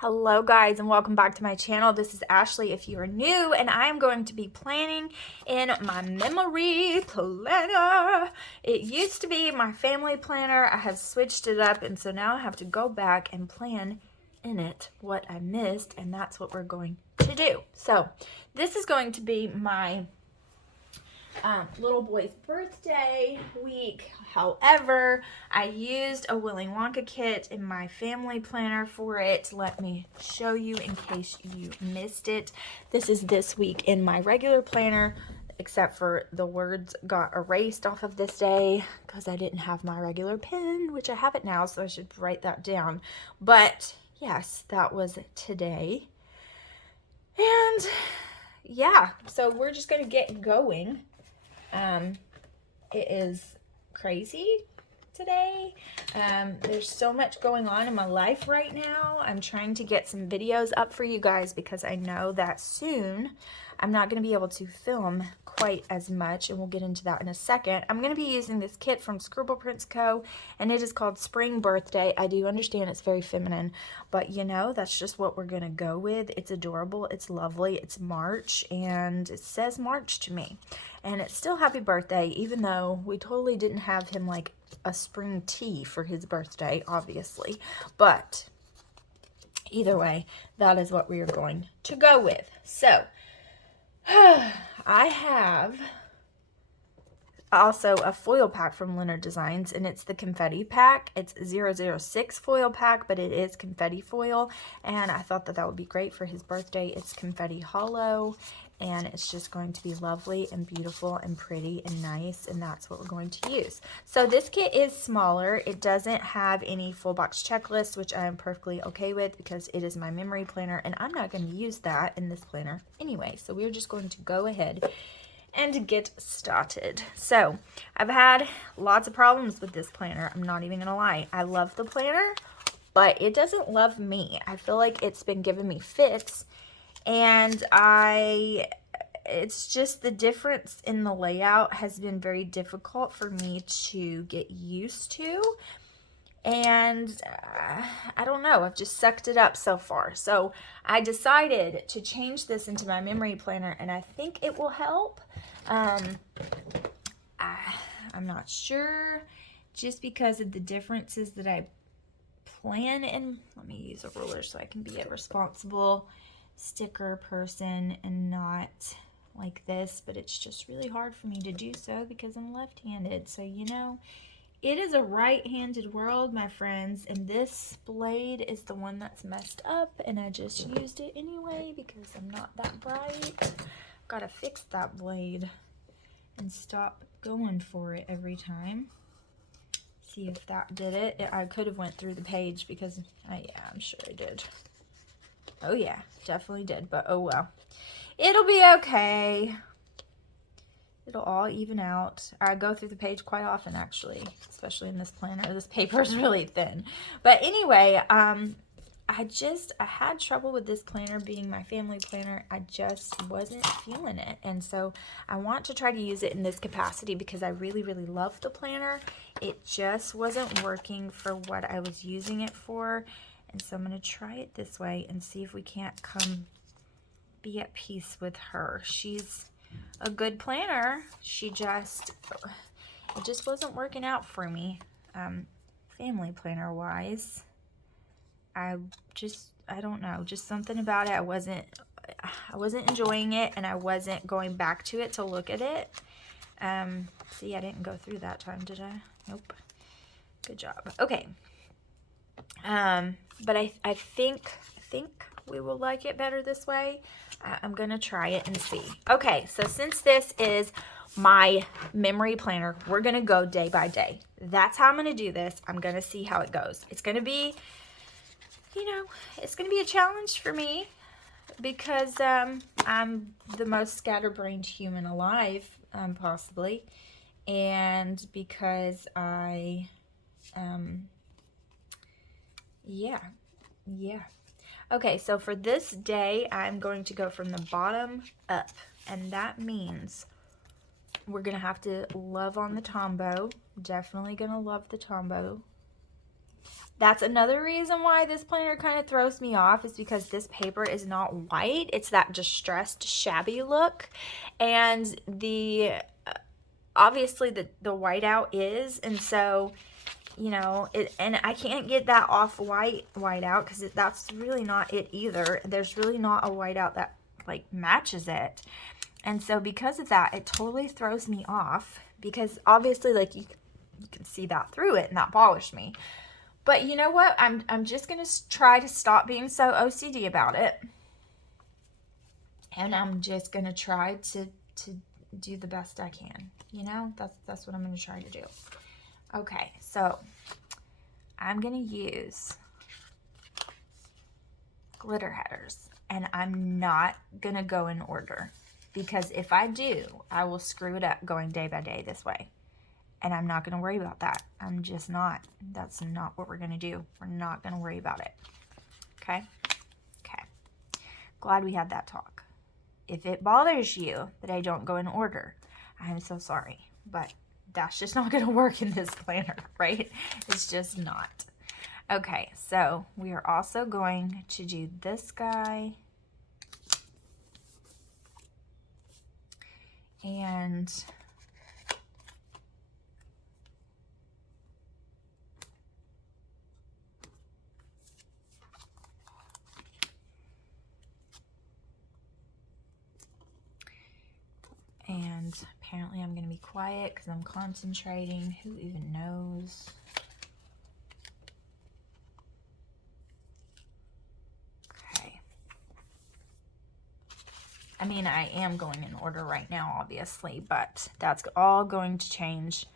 Hello guys and welcome back to my channel. This is Ashley if you are new, and I am going to be planning in my memory planner. It used to be my family planner. I have switched it up, and so now I have to go back and plan in it what I missed, and that's what we're going to do. So this is going to be my little boy's birthday week. However, I used a Willy Wonka kit in my family planner for it. Let me show you in case you missed it. This is this week in my regular planner, except for the words got erased off of this day because I didn't have my regular pen, which I have it now, so I should write that down. But yes, that was today. And yeah, so we're just going to get going. It is crazy today. There's so much going on in my life right now. I'm trying to get some videos up for you guys because I know that soon I'm not going to be able to film quite as much, and we'll get into that in a second. I'm going to be using this kit from Scribble Prints Co., and it is called Spring Birthday. I do understand it's very feminine, but you know, that's just what we're going to go with. It's adorable, it's lovely, it's March, and it says March to me. And it's still happy birthday, even though we totally didn't have him like a spring tea for his birthday, obviously. But either way, that is what we are going to go with. So, I have also a foil pack from Leonard Designs, and it's the confetti pack. It's 006 foil pack, but it is confetti foil, and I thought that that would be great for his birthday. It's confetti hollow, and it's just going to be lovely and beautiful and pretty and nice, and that's what we're going to use. So this kit is smaller. It doesn't have any full box checklist, which I am perfectly okay with because it is my memory planner, and I'm not going to use that in this planner anyway. So we're just going to go ahead and get started. So I've had lots of problems with this planner. I'm not even gonna lie. I love the planner, but it doesn't love me. I feel like it's been giving me fits, and it's just the difference in the layout has been very difficult for me to get used to. And I don't know, I've just sucked it up so far. So I decided to change this into my memory planner, and I think it will help. I'm not sure, just because of the differences that I plan in. Let me use a ruler so I can be a responsible sticker person and not like this, but it's just really hard for me to do so because I'm left-handed. So, you know, it is a right-handed world, my friends, and this blade is the one that's messed up, and I just used it anyway because I'm not that bright. Gotta fix that blade and stop going for it every time. See if that did it. I could have went through the page because yeah, I'm sure I did. Oh yeah, definitely did, but oh well. It'll be okay. It'll all even out. I go through the page quite often, actually, especially in this planner. This paper is really thin. But anyway, I had trouble with this planner being my family planner. I just wasn't feeling it. And so I want to try to use it in this capacity because I really, really love the planner. It just wasn't working for what I was using it for. And so I'm going to try it this way and see if we can't come be at peace with her. She's a good planner. It just wasn't working out for me, family planner wise. I don't know, just something about it. I wasn't enjoying it, and I wasn't going back to it to look at it. See, I didn't go through that time, did I? Nope. Good job. Okay. But I think we will like it better this way. I'm gonna try it and see. Okay, so since this is my memory planner, we're gonna go day by day. That's how I'm gonna do this. I'm gonna see how it goes. It's gonna be, you know, it's gonna be a challenge for me because I'm the most scatterbrained human alive, possibly, and because yeah. Okay, so for this day, I'm going to go from the bottom up, and that means we're going to have to love on the Tombow. Definitely going to love the Tombow That's another reason why this planner kind of throws me off, is because this paper is not white. It's that distressed, shabby look. And the obviously the whiteout is, and so, you know, and I can't get that off-white whiteout because that's really not it either. There's really not a whiteout that like matches it. And so because of that, it totally throws me off, because obviously like you can see that through it, and that bothered me. But you know what? I'm just going to try to stop being so OCD about it. And I'm just going to try to do the best I can. You know, that's what I'm going to try to do. Okay, so I'm going to use glitter headers, and I'm not going to go in order, because if I do, I will screw it up going day by day this way. And I'm not going to worry about that. I'm just not. That's not what we're going to do. We're not going to worry about it. Okay? Okay. Glad we had that talk. If it bothers you that I don't go in order, I'm so sorry. But that's just not going to work in this planner, right? It's just not. Okay, so we are also going to do this guy. And apparently I'm going to be quiet because I'm concentrating. Who even knows? Okay. I mean, I am going in order right now, obviously, but that's all going to change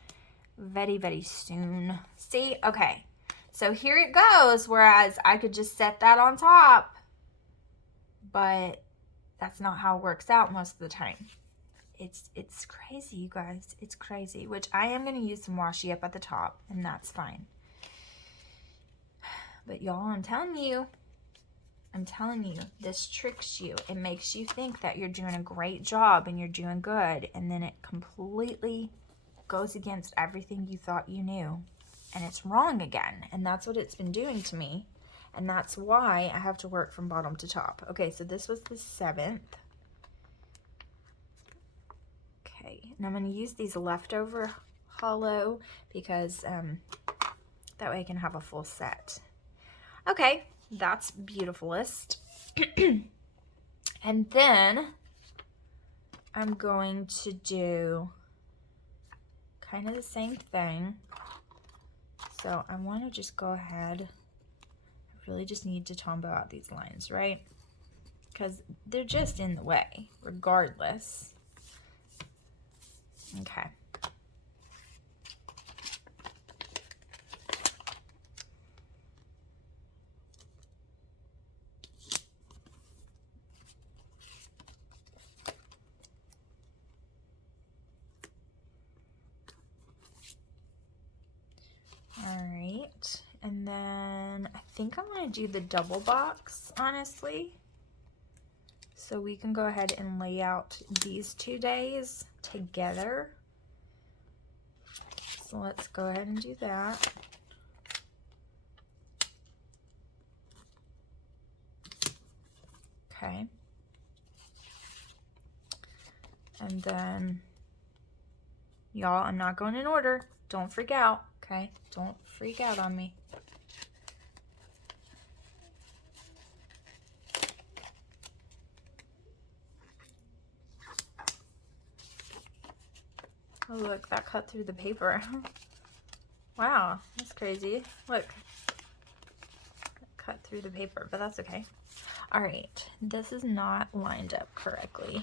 very, very soon. See? Okay. So here it goes, whereas I could just set that on top, but that's not how it works out most of the time. It's crazy, you guys. It's crazy, which I am going to use some washi up at the top, and that's fine. But y'all, I'm telling you, this tricks you. It makes you think that you're doing a great job and you're doing good, and then it completely goes against everything you thought you knew, and it's wrong again. And that's what it's been doing to me, and that's why I have to work from bottom to top. Okay, so this was the 7th. Okay, and I'm going to use these leftover hollow because that way I can have a full set. Okay, that's beautifulest. And then I'm going to do kind of the same thing. So I want to just go ahead. I really just need to tombow out these lines, right? Because they're just in the way, regardless. Okay. All right, and then I think I want to do the double box, honestly. So we can go ahead and lay out these 2 days together. So let's go ahead and do that. Okay. And then, y'all, I'm not going in order. Don't freak out, okay? Don't freak out on me. Oh, look, that cut through the paper. Wow, that's crazy. Look, cut through the paper, but that's okay. All right, this is not lined up correctly.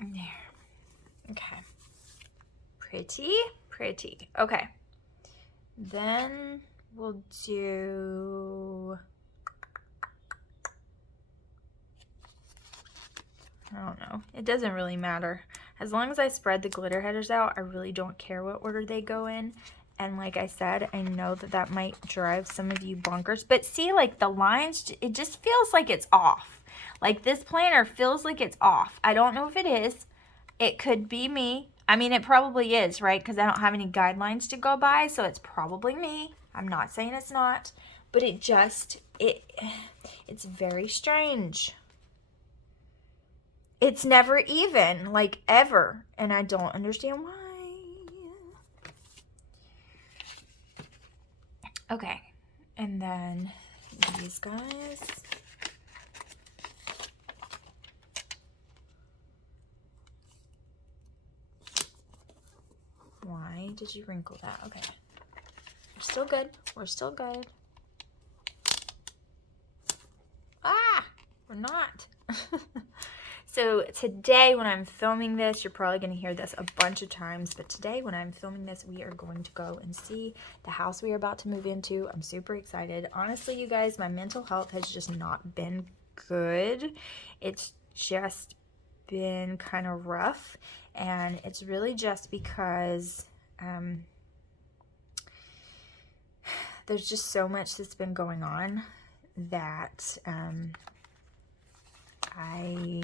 There. Okay. Pretty, pretty. Okay. Then we'll do, I don't know. It doesn't really matter. As long as I spread the glitter headers out, I really don't care what order they go in. And like I said, I know that that might drive some of you bonkers. But see, like the lines, it just feels like it's off. Like this planner feels like it's off. I don't know if it is. It could be me. I mean, it probably is, right? Because I don't have any guidelines to go by, so it's probably me. I'm not saying it's not. But it just, it's very strange. It's never even, like ever. And I don't understand why. Okay, and then these guys. Why did you wrinkle that? Okay, we're still good. We're still good. Ah, we're not. So today when I'm filming this, you're probably going to hear this a bunch of times, but today when I'm filming this, we are going to go and see the house we are about to move into. I'm super excited. Honestly, you guys, my mental health has just not been good. It's just been kind of rough, and it's really just because there's just so much that's been going on that I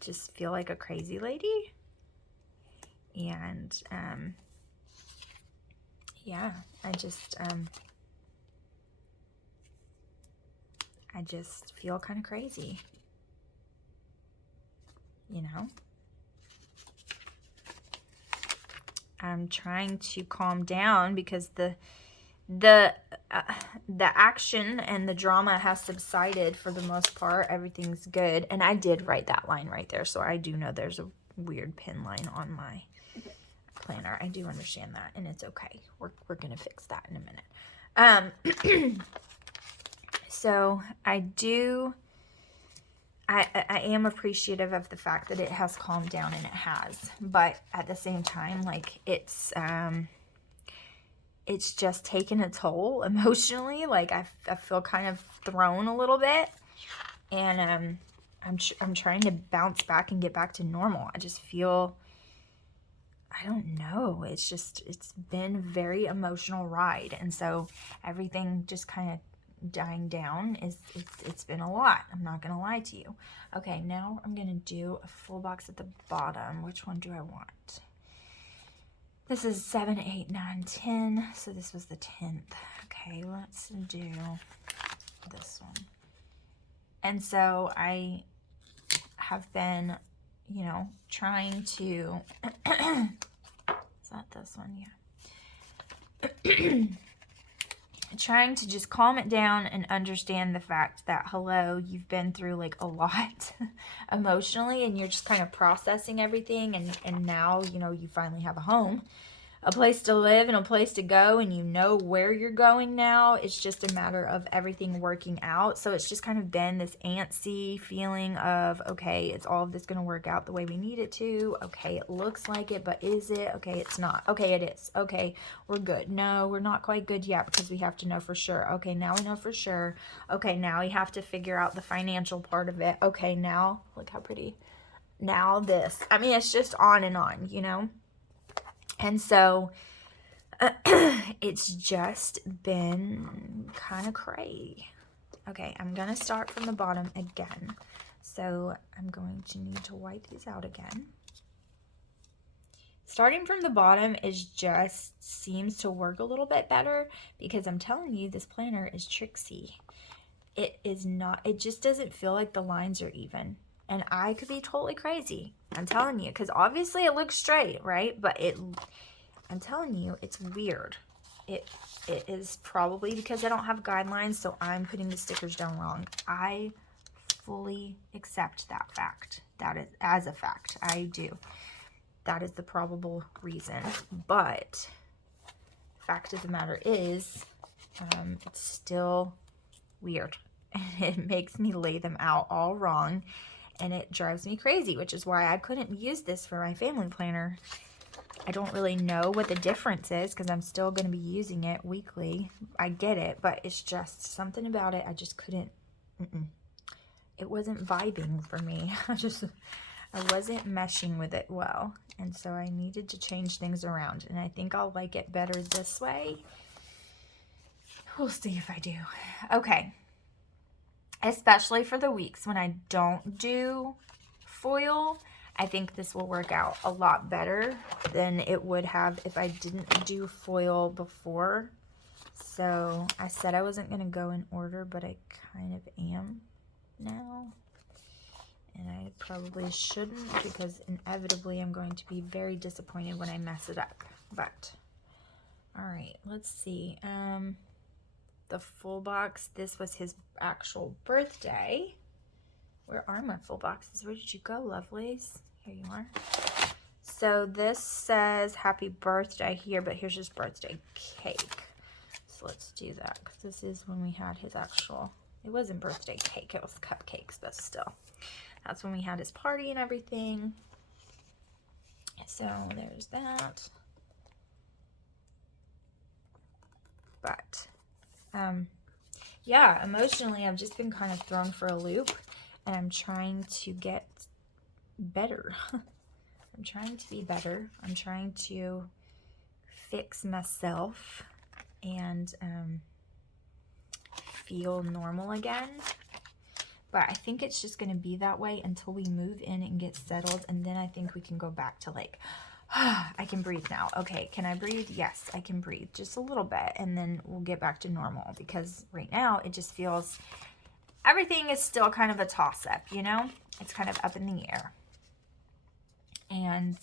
just feel like a crazy lady. And yeah, I just feel kind of crazy, you know. I'm trying to calm down because the action and the drama has subsided for the most part. Everything's good. And I did write that line right there, so I do know there's a weird pin line on my planner. I do understand that, and it's okay. We're gonna fix that in a minute. So I am appreciative of the fact that it has calmed down, and it has, but at the same time, like it's just taken a toll emotionally. Like I feel kind of thrown a little bit, and I'm trying to bounce back and get back to normal. I just feel, I don't know, it's been a very emotional ride, and so everything just kind of dying down it's been a lot. I'm not gonna lie to you. Okay, now I'm gonna do a full box at the bottom. Which one do I want? This is 7, 8, 9, 10. So this was the 10th. Okay, let's do this one. And so I have been, you know, trying to, is that this one? Yeah. Trying to just calm it down and understand the fact that, hello, you've been through like a lot emotionally, and you're just kind of processing everything, and now, you know, you finally have a home, a place to live and a place to go, and you know where you're going now. It's just a matter of everything working out. So it's just kind of been this antsy feeling of, okay, it's all of this going to work out the way we need it to. Okay, it looks like it, but is it? Okay, it's not. Okay, it is. Okay, we're good. No, we're not quite good yet because we have to know for sure. Okay, now we know for sure. Okay, now we have to figure out the financial part of it. Okay, now, look how pretty. Now this. I mean, it's just on and on, you know? And so it's just been kind of crazy. Okay, I'm going to start from the bottom again. So I'm going to need to wipe these out again. Starting from the bottom seems to work a little bit better, because I'm telling you, this planner is tricksy. It is not, it just doesn't feel like the lines are even. And I could be totally crazy. I'm telling you, because obviously it looks straight, right? But I'm telling you, it's weird. It is probably because I don't have guidelines, so I'm putting the stickers down wrong. I fully accept that fact. That is, as a fact, I do. That is the probable reason. But the fact of the matter is, it's still weird. And it makes me lay them out all wrong. And it drives me crazy, which is why I couldn't use this for my family planner. I don't really know what the difference is, because I'm still going to be using it weekly. I get it, but it's just something about it. I just couldn't, it wasn't vibing for me. I wasn't meshing with it well, and so I needed to change things around, and I think I'll like it better this way. We'll see if I do. Okay. Especially for the weeks when I don't do foil, I think this will work out a lot better than it would have if I didn't do foil before. So I said I wasn't going to go in order, but I kind of am now. And I probably shouldn't, because inevitably I'm going to be very disappointed when I mess it up. But, all right, let's see. The full box, this was his actual birthday. Where are my full boxes? Where did you go, lovelies? Here you are. So this says happy birthday here, but here's his birthday cake. So let's do that, because this is when we had his actual, it wasn't birthday cake, it was cupcakes, but still. That's when we had his party and everything. So there's that. But, yeah, emotionally, I've just been kind of thrown for a loop, and I'm trying to get better. I'm trying to be better. I'm trying to fix myself and feel normal again. But I think it's just going to be that way until we move in and get settled, and then I think we can go back to like, I can breathe now. Okay, can I breathe? Yes, I can breathe just a little bit, and then we'll get back to normal, because right now it just feels, everything is still kind of a toss-up, you know? It's kind of up in the air. And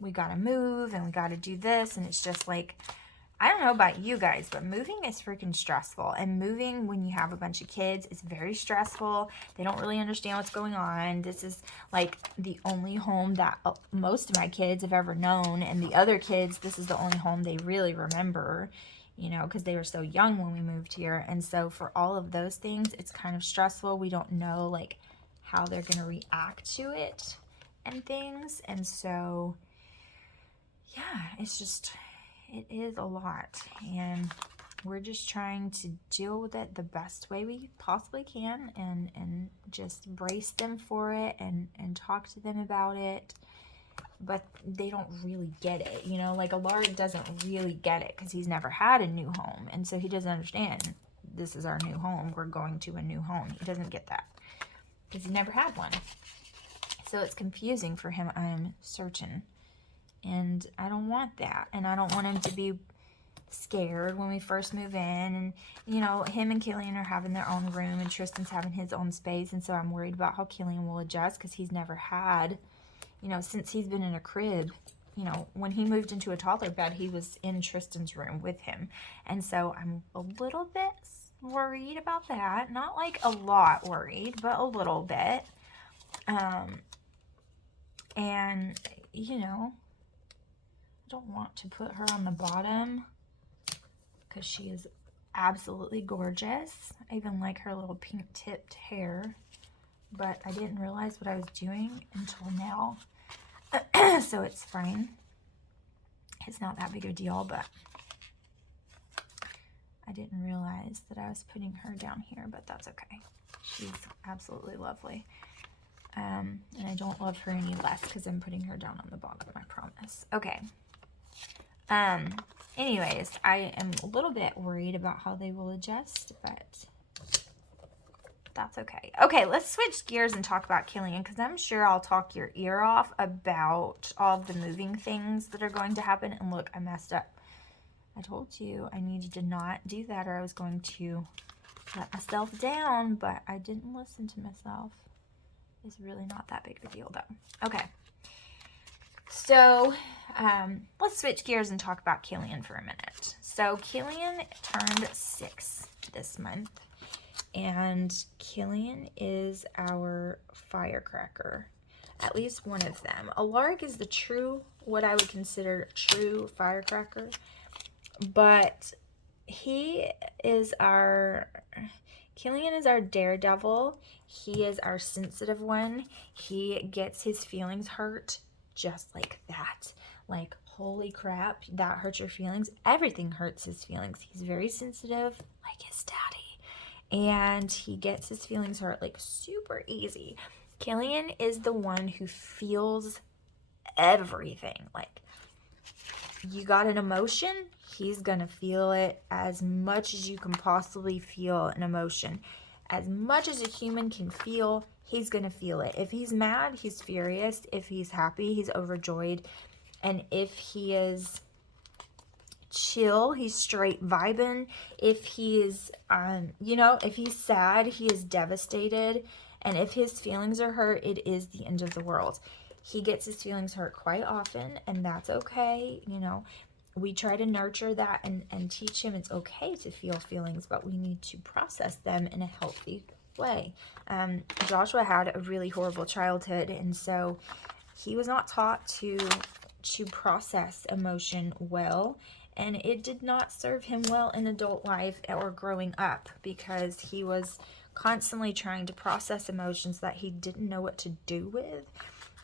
we gotta move, and we gotta do this, and it's just like, I don't know about you guys, but moving is freaking stressful. And moving when you have a bunch of kids is very stressful. They don't really understand what's going on. This is like the only home that most of my kids have ever known. And the other kids, this is the only home they really remember, you know, because they were so young when we moved here. And so for all of those things, it's kind of stressful. We don't know like how they're going to react to it and things. And so, yeah, it's just, it is a lot, and we're just trying to deal with it the best way we possibly can, and just brace them for it, and talk to them about it. But they don't really get it, you know, like Alaric doesn't really get it because he's never had a new home, and so he doesn't understand this is our new home, we're going to a new home. He doesn't get that because he never had one, so it's confusing for him, I'm certain. And I don't want that. And I don't want him to be scared when we first move in. And, you know, him and Killian are having their own room, and Tristan's having his own space. And so I'm worried about how Killian will adjust, because he's never had, you know, since he's been in a crib, you know, when he moved into a toddler bed, he was in Tristan's room with him. And so I'm a little bit worried about that. Not like a lot worried, but a little bit. And, you know, don't want to put her on the bottom because she is absolutely gorgeous. I even like her little pink tipped hair, but I didn't realize what I was doing until now. So it's fine. It's not that big a deal, but I didn't realize that I was putting her down here, but that's okay. She's absolutely lovely. And I don't love her any less because I'm putting her down on the bottom, I promise. Okay. Anyways, I am a little bit worried about how they will adjust, but that's okay. Okay, let's switch gears and talk about Killian, because I'm sure I'll talk your ear off about all of the moving things that are going to happen. And look, I messed up. I told you I needed to not do that, or I was going to let myself down, but I didn't listen to myself. It's really not that big of a deal, though. Okay. So, let's switch gears and talk about Killian for a minute. So, Killian turned 6 this month, and Killian is our firecracker, at least one of them. Alaric is the true, what I would consider true firecracker, but Killian is our daredevil. He is our sensitive one. He gets his feelings hurt just like that. Like, holy crap, that hurts your feelings. Everything hurts his feelings. He's very sensitive, like his daddy. And he gets his feelings hurt like super easy. Killian is the one who feels everything. Like, you got an emotion, he's gonna feel it as much as you can possibly feel an emotion. As much as a human can feel, he's gonna feel it. If he's mad, he's furious. If he's happy, he's overjoyed. And if he is chill, he's straight vibing. If he's if he's sad, he is devastated. And if his feelings are hurt, it is the end of the world. He gets his feelings hurt quite often, and that's okay. We try to nurture that and teach him it's okay to feel feelings, but we need to process them in a healthy way. Joshua had a really horrible childhood, and so he was not taught to process emotion well, and it did not serve him well in adult life or growing up, because he was constantly trying to process emotions that he didn't know what to do with.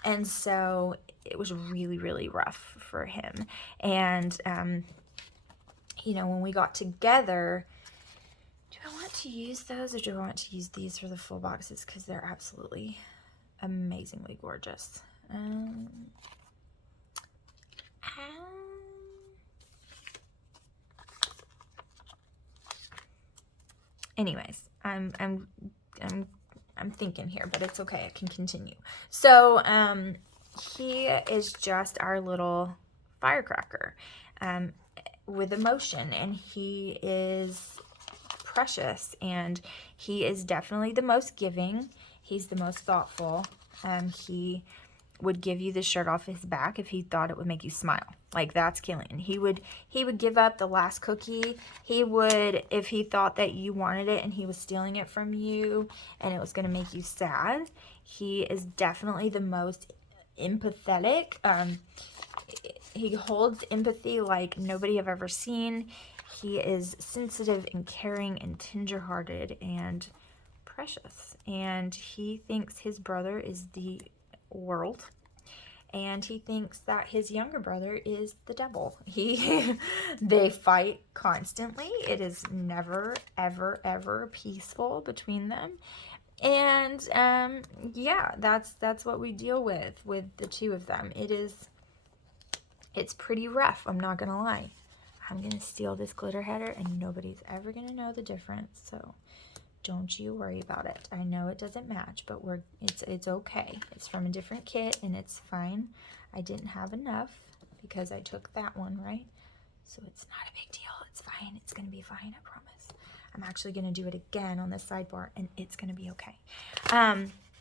And so it was really, really rough for him. And, when we got together, do I want to use those, or do I want to use these for the full boxes? Because they're absolutely amazingly gorgeous. Anyways, I'm thinking here, but it's okay. I can continue. So, he is just our little firecracker, with emotion, and he is precious, and he is definitely the most giving. He's the most thoughtful. He would give you the shirt off his back if he thought it would make you smile. Like, that's Killian. He would give up the last cookie. He would, if he thought that you wanted it and he was stealing it from you and it was going to make you sad. He is definitely the most empathetic. He holds empathy like nobody I've ever seen. He is sensitive and caring and tenderhearted and precious. And he thinks his brother is the world, and he thinks that his younger brother is the devil. They fight constantly. It is never ever ever peaceful between them. And yeah, that's what we deal with the two of them. It's pretty rough, I'm not gonna lie. I'm gonna steal this glitter header and nobody's ever gonna know the difference, so don't you worry about it. I know it doesn't match, but it's okay. It's from a different kit and it's fine. I didn't have enough because I took that one, right? So it's not a big deal. It's fine. It's gonna be fine, I promise. I'm actually gonna do it again on the sidebar and it's gonna be okay.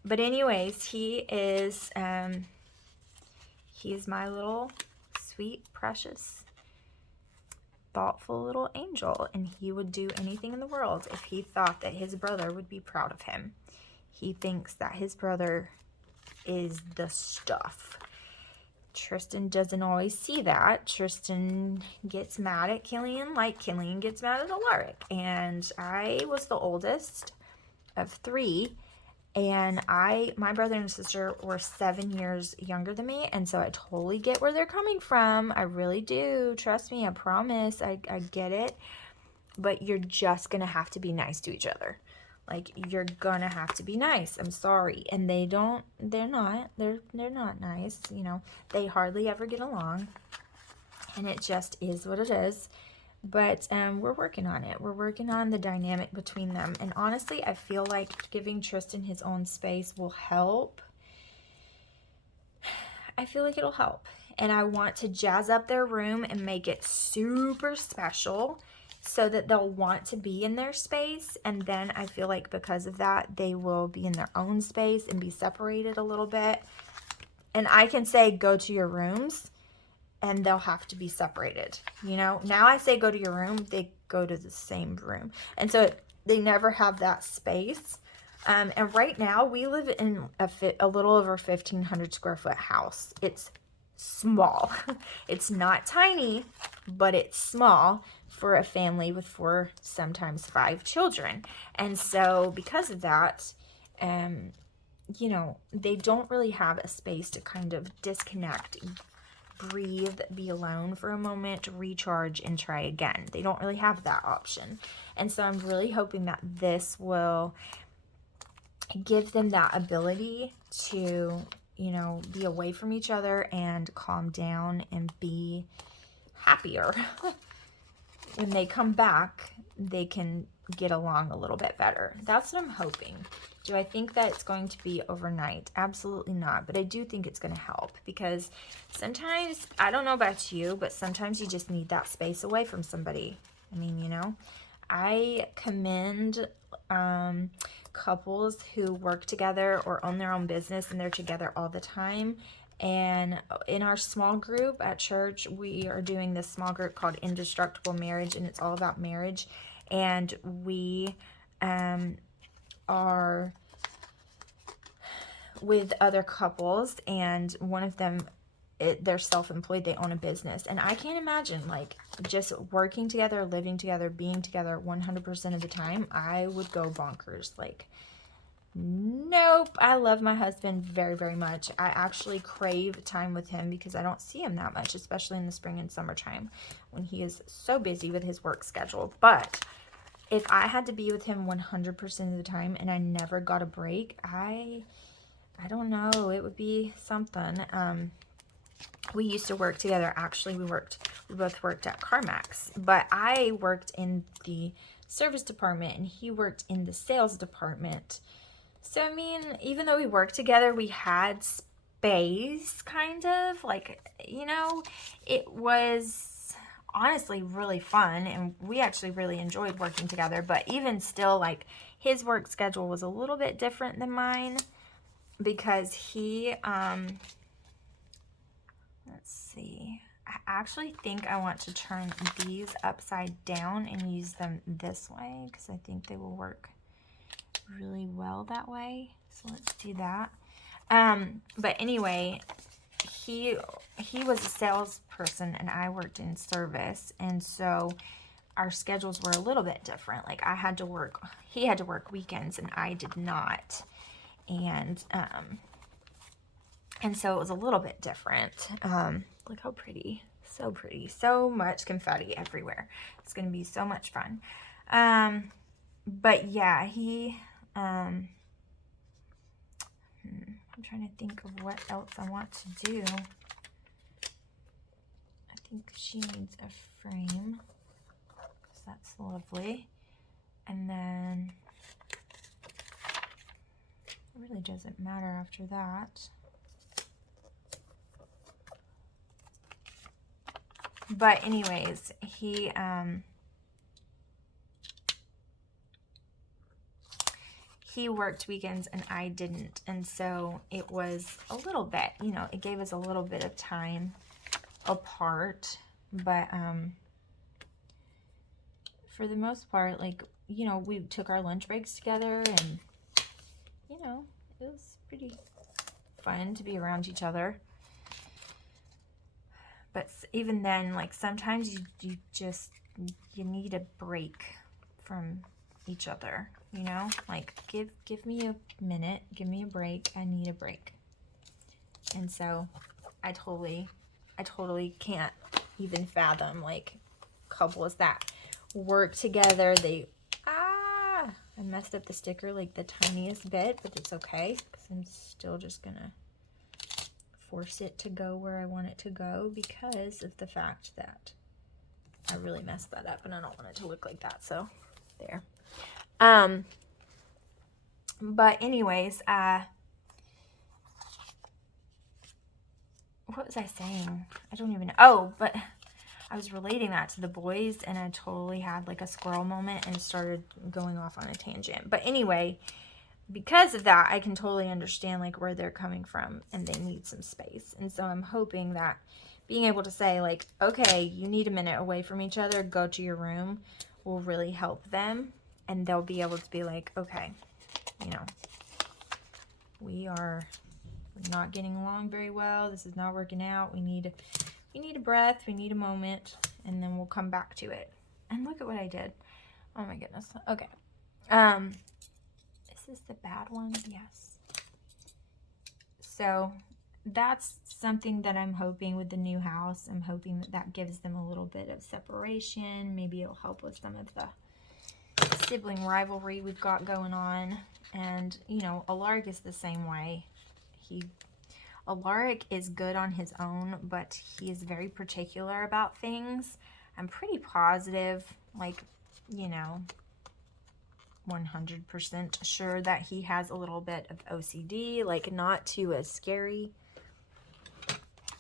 But anyways, he is my little sweet, precious, thoughtful little angel, and he would do anything in the world if he thought that his brother would be proud of him. He thinks that his brother is the stuff. Tristan doesn't always see that. Tristan gets mad at Killian like Killian gets mad at Alaric. And I was the oldest of 3, and my brother and sister were 7 years younger than me, and so I totally get where they're coming from. I really do. Trust me, I promise. I get it. But you're just gonna have to be nice to each other. Like, you're gonna have to be nice. I'm sorry. And they're not nice, They hardly ever get along. And it just is what it is. But we're working on it. We're working on the dynamic between them. And honestly, I feel like giving Tristan his own space will help. I feel like it'll help. And I want to jazz up their room and make it super special so that they'll want to be in their space. And then I feel like because of that, they will be in their own space and be separated a little bit. And I can say, go to your rooms, and they'll have to be separated. Now I say go to your room, they go to the same room. And so they never have that space. And right now we live in a little over 1,500 square foot house. It's small. It's not tiny, but it's small for a family with 4, sometimes 5 children. And so because of that, they don't really have a space to kind of disconnect, breathe, be alone for a moment, recharge, and try again. They don't really have that option. And so I'm really hoping that this will give them that ability to, you know, be away from each other and calm down and be happier. When they come back, they can get along a little bit better. That's what I'm hoping. Do I think that it's going to be overnight? Absolutely not. But I do think it's going to help, because sometimes, I don't know about you, but sometimes you just need that space away from somebody. I mean, you know, I commend couples who work together or own their own business and they're together all the time. And in our small group at church, we are doing this small group called Indestructible Marriage, and it's all about marriage. And we are with other couples, and one of them, they're self-employed, they own a business. And I can't imagine, like, just working together, living together, being together 100% of the time. I would go bonkers. Like, nope. I love my husband very, very much. I actually crave time with him because I don't see him that much, especially in the spring and summertime when he is so busy with his work schedule. But if I had to be with him 100% of the time and I never got a break, I don't know. It would be something. We used to work together. Actually, we both worked at CarMax, but I worked in the service department and he worked in the sales department. So, I mean, even though we worked together, we had space, kind of. Like, you know, it was honestly really fun, and we actually really enjoyed working together. But even still, like, his work schedule was a little bit different than mine, because he, let's see, I actually think I want to turn these upside down and use them this way, because I think they will work really well that way. So let's do that. But anyway, he was a salesperson and I worked in service, and so our schedules were a little bit different. Like, he had to work weekends and I did not. And so it was a little bit different. Look how pretty. So pretty. So much confetti everywhere. It's going to be so much fun. But yeah, I'm trying to think of what else I want to do. I think she needs a frame, because that's lovely. And then it really doesn't matter after that. But anyways, he worked weekends and I didn't, and so it was a little bit, you know, it gave us a little bit of time apart, but for the most part, like, you know, we took our lunch breaks together, and, you know, it was pretty fun to be around each other. But even then, like, sometimes you need a break from each other, you know? Like, give me a minute, give me a break, I need a break. And so I totally can't even fathom, like, couples that work together. I messed up the sticker like the tiniest bit, but it's okay, because I'm still just gonna force it to go where I want it to go, because of the fact that I really messed that up and I don't want it to look like that. So there. But anyways, what was I saying? I don't even know. Oh, but I was relating that to the boys, and I totally had like a squirrel moment and started going off on a tangent. But anyway, because of that, I can totally understand like where they're coming from, and they need some space. And so I'm hoping that being able to say like, okay, you need a minute away from each other, go to your room, will really help them. And they'll be able to be like, okay, you know, we are not getting along very well. This is not working out. We need a breath. We need a moment, and then we'll come back to it. And look at what I did. Oh my goodness. Okay. Is this the bad one? Yes. So that's something that I'm hoping with the new house. I'm hoping that gives them a little bit of separation. Maybe it'll help with some of the sibling rivalry we've got going on. And, you know, Alaric is the same way. Alaric is good on his own, but he is very particular about things. I'm pretty positive, like, you know, 100% sure that he has a little bit of OCD, like not to a scary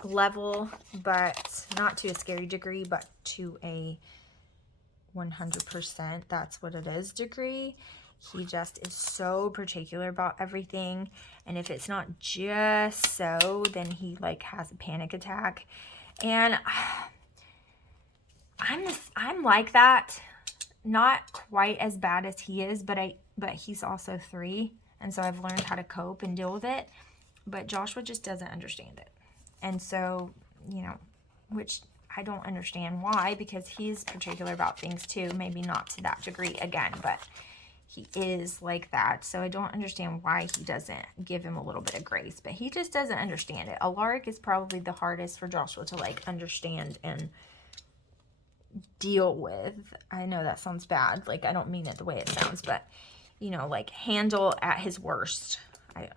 level, but not to a scary degree, but to a 100%, that's what it is, degree. He just is so particular about everything, and if it's not just so, then he like has a panic attack. And I'm like that, not quite as bad as he is, but he's also 3, and so I've learned how to cope and deal with it. But Joshua just doesn't understand it, and so, you know, which I don't understand why, because he's particular about things too, maybe not to that degree again, but he is like that. So I don't understand why he doesn't give him a little bit of grace, but he just doesn't understand it. Alaric is probably the hardest for Joshua to like understand and deal with. I know that sounds bad. Like, I don't mean it the way it sounds, but, you know, like handle at his worst.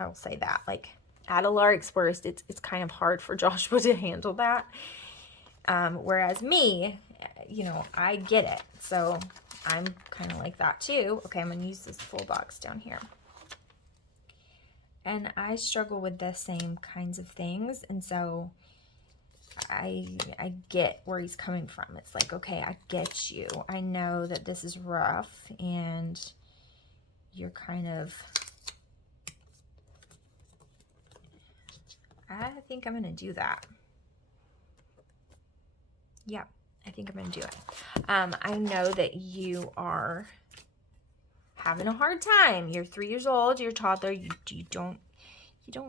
I'll say that. Like, at Alaric's worst, it's kind of hard for Joshua to handle that. Whereas me, you know, I get it. So I'm kind of like that too. Okay, I'm going to use this full box down here. And I struggle with the same kinds of things. And so I get where he's coming from. It's like, okay, I get you. I know that this is rough and you're kind of, I think I'm going to do that. Yeah, I think I'm going to do it. I know that you are having a hard time. You're 3 years old, you're a toddler, you don't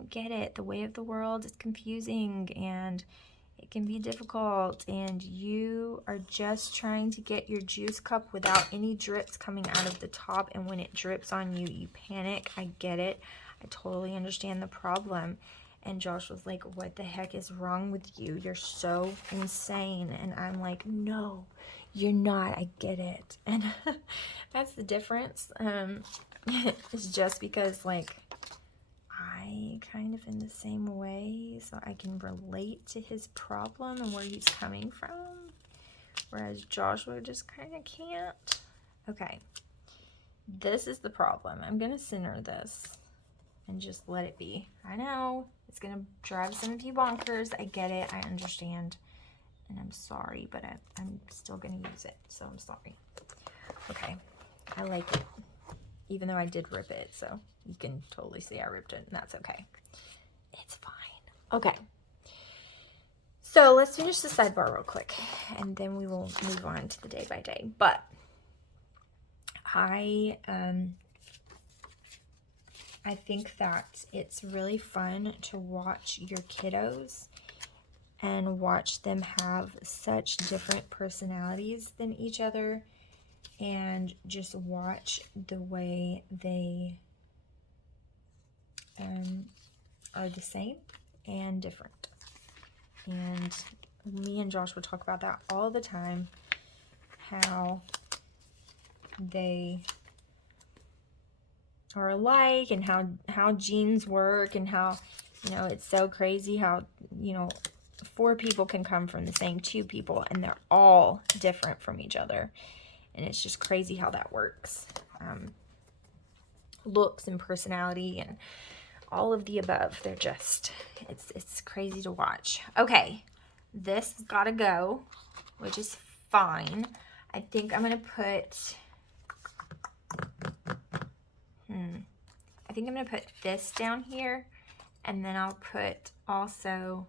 get it. The way of the world is confusing and it can be difficult, and you are just trying to get your juice cup without any drips coming out of the top, and when it drips on you, you panic. I get it. I totally understand the problem. And Josh was like, what the heck is wrong with you? You're so insane. And I'm like, no, you're not. I get it. And that's the difference. It's just because, like, I kind of in the same way, so I can relate to his problem and where he's coming from. Whereas Joshua just kind of can't. Okay. This is the problem. I'm going to center this and just let it be. I know it's going to drive some of you bonkers. I get it. I understand. And I'm sorry, but I'm still going to use it. So I'm sorry. Okay. I like it. Even though I did rip it. So you can totally see I ripped it. And that's okay. It's fine. Okay. So let's finish the sidebar real quick. And then we will move on to the day by day. But I think that it's really fun to watch your kiddos and watch them have such different personalities than each other, and just watch the way they are the same and different. And me and Josh would talk about that all the time, how they are alike and how genes work, and how, you know, it's so crazy how, you know, 4 people can come from the same 2 people and they're all different from each other. And it's just crazy how that works. Looks and personality and all of the above. They're just, it's crazy to watch. Okay, this has got to go, which is fine. I think I'm going to put, I think I'm going to put this down here, and then I'll put also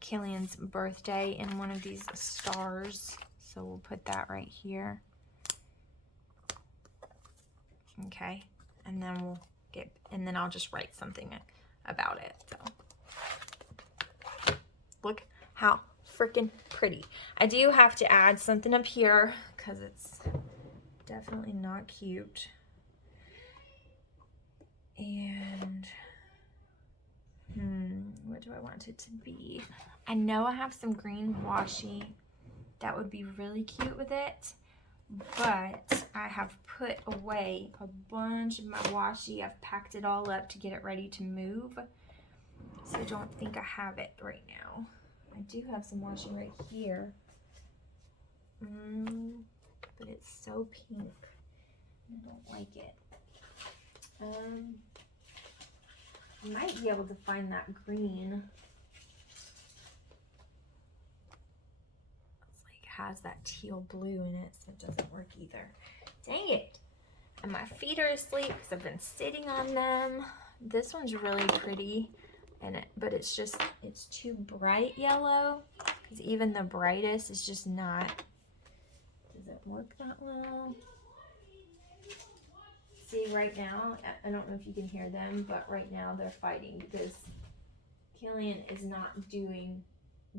Killian's birthday in one of these stars. So we'll put that right here. Okay, and then we'll get, and then I'll just write something about it. So look how freaking pretty. I do have to add something up here because it's definitely not cute. And what do I want it to be? I know I have some green washi that would be really cute with it, but I have put away a bunch of my washi. I've packed it all up to get it ready to move. So I don't think I have it right now. I do have some washi right here. But it's so pink. I don't like it. I might be able to find that green. It's like has that teal blue in it, so it doesn't work either. Dang it. And my feet are asleep because I've been sitting on them. This one's really pretty, but it's too bright yellow, because even the brightest is just not. Does it work that well? See, right now, I don't know if you can hear them, but right now they're fighting because Killian is not doing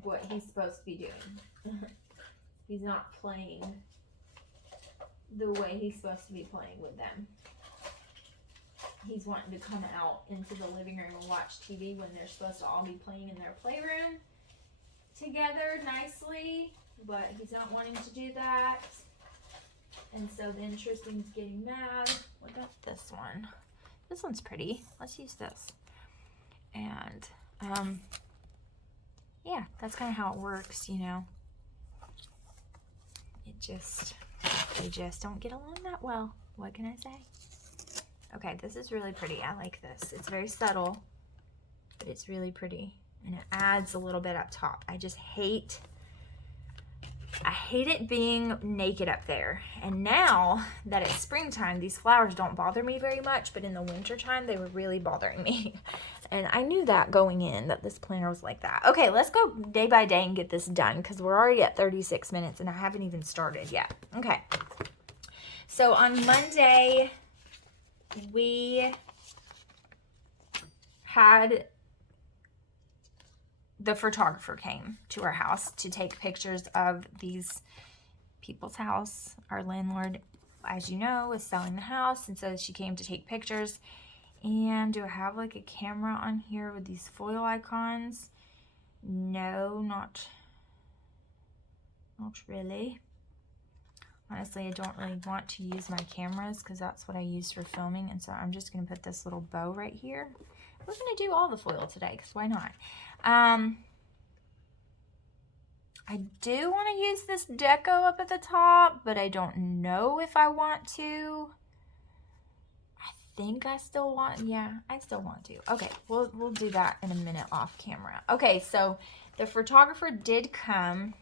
what he's supposed to be doing. He's not playing the way he's supposed to be playing with them. He's wanting to come out into the living room and watch TV when they're supposed to all be playing in their playroom together nicely, but he's not wanting to do that. And so then Tristan's getting mad. What about this one? This one's pretty. Let's use this. And yeah, that's kind of how it works, you know. They just don't get along that well. What can I say? Okay, this is really pretty. I like this. It's very subtle, but it's really pretty. And it adds a little bit up top. I hate it being naked up there. And now that it's springtime, these flowers don't bother me very much, but in the wintertime, they were really bothering me. And I knew that going in, that this planner was like that. Okay, let's go day by day and get this done, because we're already at 36 minutes and I haven't even started yet. Okay. So on Monday, we had the photographer came to our house to take pictures of these people's house. Our landlord, as you know, is selling the house, and so she came to take pictures. And do I have like a camera on here with these foil icons? No, not really. Honestly, I don't really want to use my cameras because that's what I use for filming, and so I'm just going to put this little bow right here. We're going to do all the foil today because why not? I do want to use this deco up at the top, but I don't know if I want to. I think I still want, yeah, I still want to. Okay, we'll do that in a minute off camera. Okay, so the photographer did come,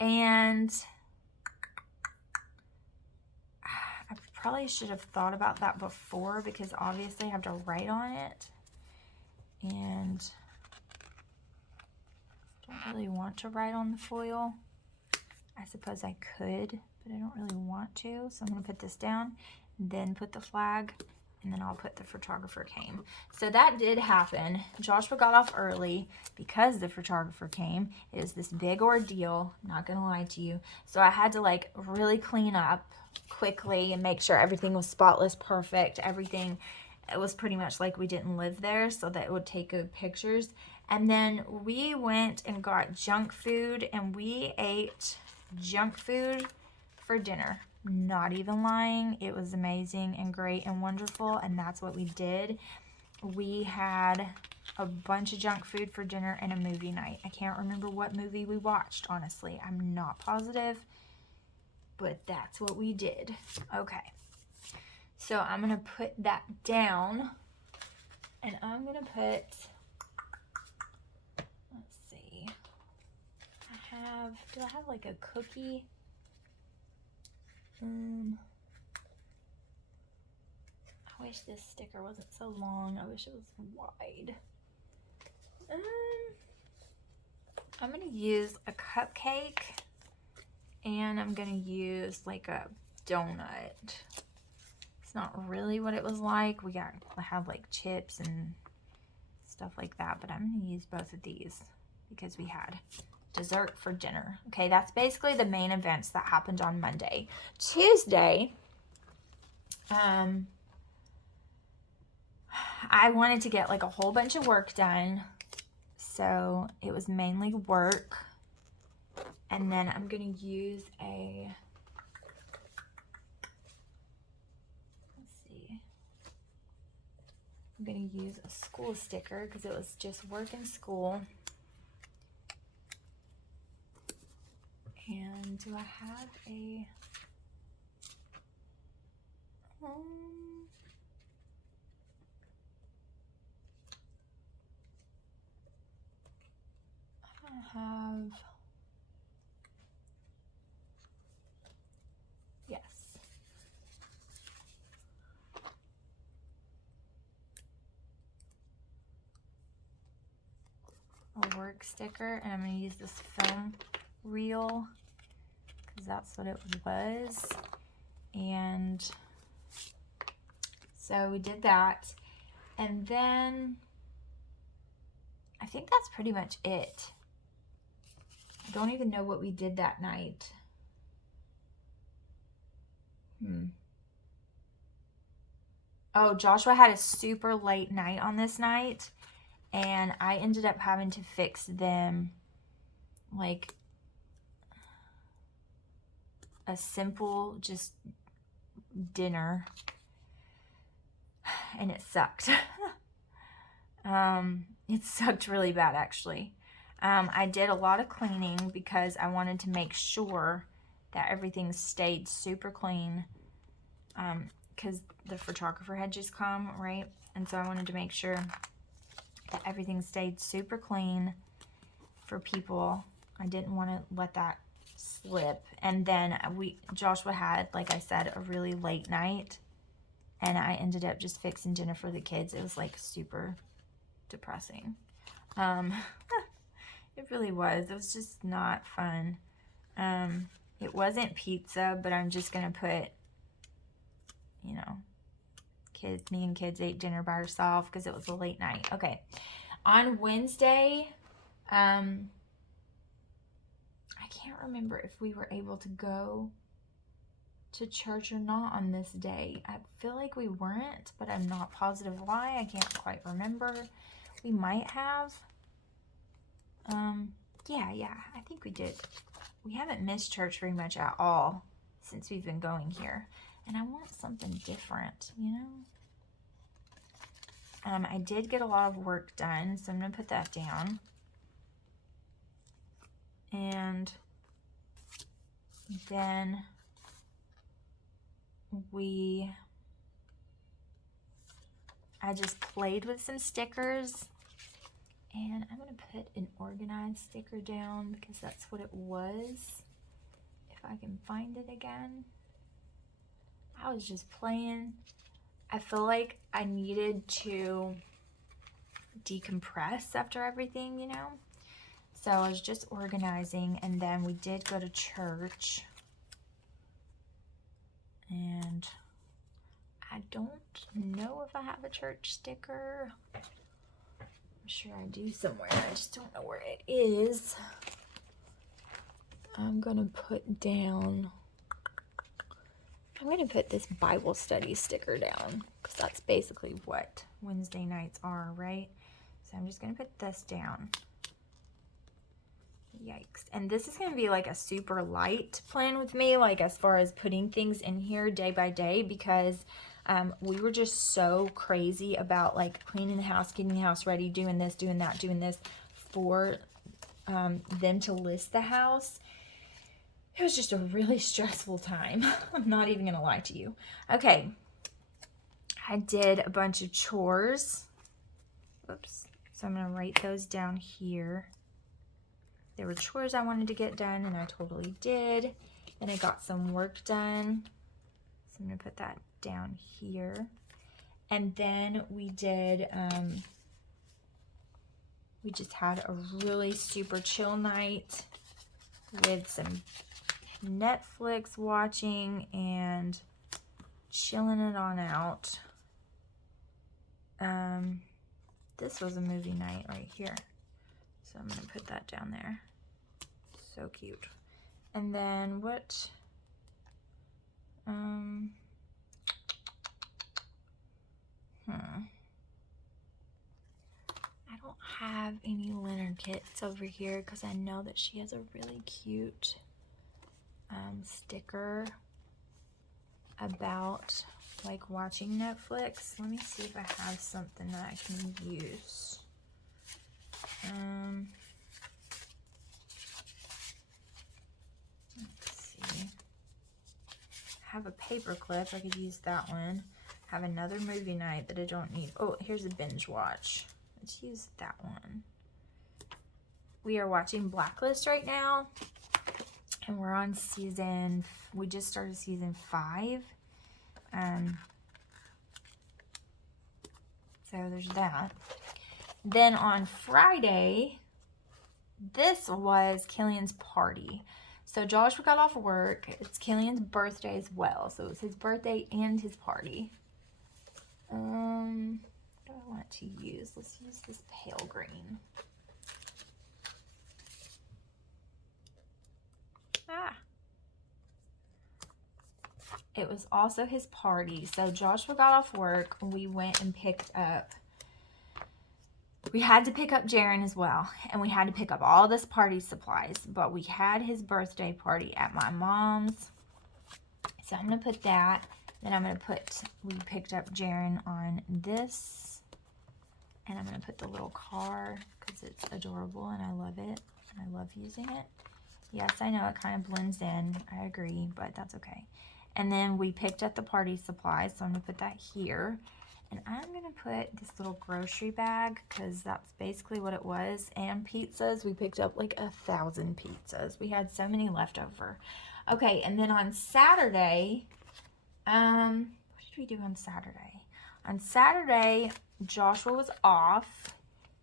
and I probably should have thought about that before because obviously I have to write on it. And I don't really want to write on the foil. I suppose I could, but I don't really want to. So I'm going to put this down, then put the flag, and then I'll put the photographer came. So that did happen. Joshua got off early because the photographer came. It was this big ordeal, not going to lie to you. So I had to like really clean up quickly and make sure everything was spotless, perfect, everything. It was pretty much like we didn't live there, so that it would take good pictures. And then we went and got junk food, and we ate junk food for dinner. Not even lying. It was amazing and great and wonderful, and that's what we did. We had a bunch of junk food for dinner and a movie night. I can't remember what movie we watched, honestly. I'm not positive, but that's what we did. Okay. So I'm going to put that down, and I'm going to put, let's see, do I have like a cookie? I wish this sticker wasn't so long. I wish it was wide. I'm going to use a cupcake, and I'm going to use like a donut. Not really what it was like. I have like chips and stuff like that, but I'm gonna use both of these because we had dessert for dinner. Okay, that's basically the main events that happened on Monday. Tuesday, I wanted to get like a whole bunch of work done, so it was mainly work, and then I'm gonna use a I'm going to use a school sticker because it was just work and school. And do I have a... I have... Yes. A work sticker, and I'm going to use this film reel because that's what it was. And so we did that, and then I think that's pretty much it. I don't even know what we did that night. Oh, Joshua had a super late night on this night, and I ended up having to fix them like a simple just dinner, and it sucked. It sucked really bad, actually. I did a lot of cleaning because I wanted to make sure that everything stayed super clean, because the photographer had just come, right? And so I wanted to make sure that everything stayed super clean for people. I didn't want to let that slip. And then Joshua had, like I said, a really late night, and I ended up just fixing dinner for the kids. It was like super depressing. It really was. It was just not fun. It wasn't pizza, but I'm just gonna put, you know, me and kids ate dinner by ourselves because it was a late night. Okay, on Wednesday, I can't remember if we were able to go to church or not on this day. I feel like we weren't, but I'm not positive why. I can't quite remember. We might have. Yeah, I think we did. We haven't missed church very much at all since we've been going here. And I want something different, you know? I did get a lot of work done, so I'm going to put that down. And then I just played with some stickers. And I'm going to put an organized sticker down because that's what it was. If I can find it again. I was just playing. I feel like I needed to decompress after everything, you know? So I was just organizing, and then we did go to church. And I don't know if I have a church sticker. I'm sure I do somewhere. I just don't know where it is. I'm going to put this Bible study sticker down because that's basically what Wednesday nights are, right? So I'm just going to put this down. Yikes. And this is going to be like a super light plan with me, like as far as putting things in here day by day, because we were just so crazy about like cleaning the house, getting the house ready, doing this, doing that, doing this for them to list the house. It was just a really stressful time. I'm not even going to lie to you. Okay. I did a bunch of chores. Oops. So I'm going to write those down here. There were chores I wanted to get done, and I totally did. And I got some work done. So I'm going to put that down here. And then we did, we just had a really super chill night with some Netflix watching and chilling it on out. This was a movie night right here. So I'm going to put that down there. So cute. And then what? I don't have any linen kits over here because I know that she has a really cute sticker. about like watching Netflix. Let me see if I have something that I can use. Let's see. I have a paper clip. I could use that one. I have another movie night that I don't need. Oh, here's a binge watch. Let's use that one. We are watching Blacklist right now. And we're on we just started season 5. So there's that. Then on Friday, this was Killian's party. So Joshua got off work. It's Killian's birthday as well. So it was his birthday and his party. What do I want to use? Let's use this pale green. It was also his party. So Joshua got off work. We went and picked up, we had to pick up Jaren as well. And we had to pick up all this party supplies. But we had his birthday party at my mom's. So I'm going to put that. Then I'm going to put, we picked up Jaren on this. And I'm going to put the little car because it's adorable and I love it. And I love using it. Yes, I know it kind of blends in. I agree, but that's okay. And then we picked up the party supplies, so I'm going to put that here. And I'm going to put this little grocery bag because that's basically what it was. And pizzas. We picked up like 1,000 pizzas. We had so many left over. Okay, and then on Saturday, what did we do on Saturday? On Saturday, Joshua was off.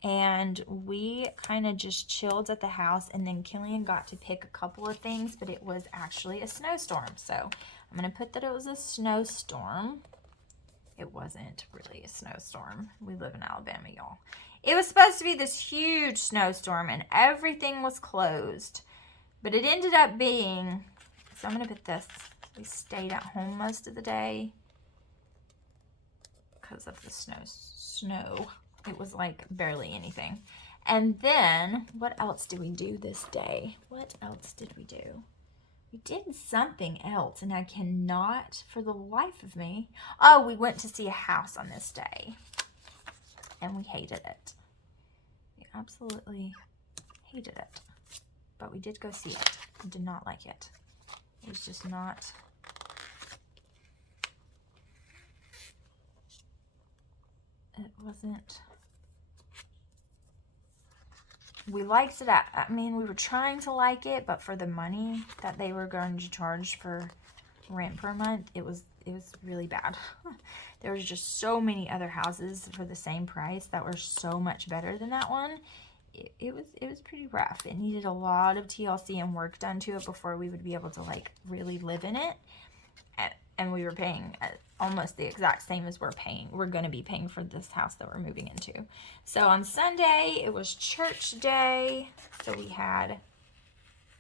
And we kind of just chilled at the house. And then Killian got to pick a couple of things. But it was actually a snowstorm. So I'm going to put that it was a snowstorm. It wasn't really a snowstorm. We live in Alabama, y'all. It was supposed to be this huge snowstorm. And everything was closed. But it ended up being... So I'm going to put this. We stayed at home most of the day. Because of the snow. It was like barely anything. And then, what else did we do this day? What else did we do? We did something else, and I cannot, for the life of me. Oh, we went to see a house on this day. And we hated it. We absolutely hated it. But we did go see it. We did not like it. It was just not... It wasn't... We liked it. I mean, we were trying to like it, but for the money that they were going to charge for rent per month, it was really bad. There was just so many other houses for the same price that were so much better than that one. It was pretty rough. It needed a lot of TLC and work done to it before we would be able to like really live in it. And we were paying almost the exact same as we're going to be paying for this house that we're moving into. So on Sunday, it was church day. So we had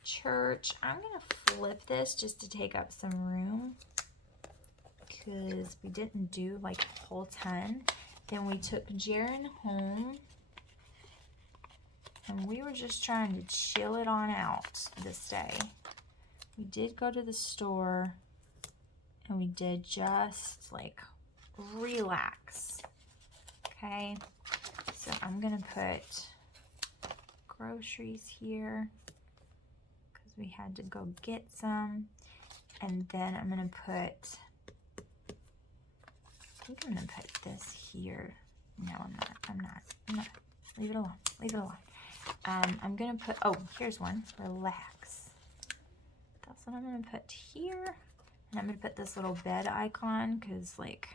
church. I'm going to flip this just to take up some room because we didn't do like a whole ton. Then we took Jaren home and we were just trying to chill it on out this day. We did go to the store. And we did just like relax. Okay. So I'm going to put groceries here because we had to go get some. And then I'm going to put, I think I'm going to put this here. No, I'm not. Leave it alone. Leave it alone. I'm going to put, oh, here's one. Relax. That's what I'm going to put here. And I'm going to put this little bed icon because, like,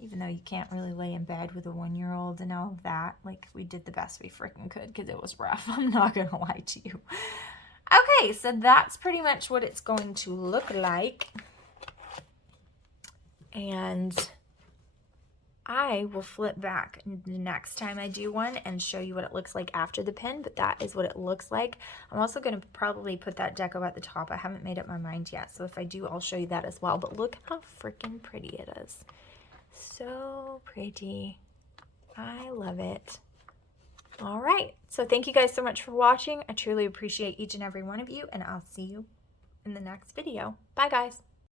even though you can't really lay in bed with a 1-year-old and all of that, like, we did the best we freaking could because it was rough. I'm not going to lie to you. Okay, so that's pretty much what it's going to look like. And I will flip back the next time I do one and show you what it looks like after the pin, but that is what it looks like. I'm also going to probably put that deco at the top. I haven't made up my mind yet, so if I do, I'll show you that as well. But look how freaking pretty it is. So pretty. I love it. All right, so thank you guys so much for watching. I truly appreciate each and every one of you, and I'll see you in the next video. Bye, guys.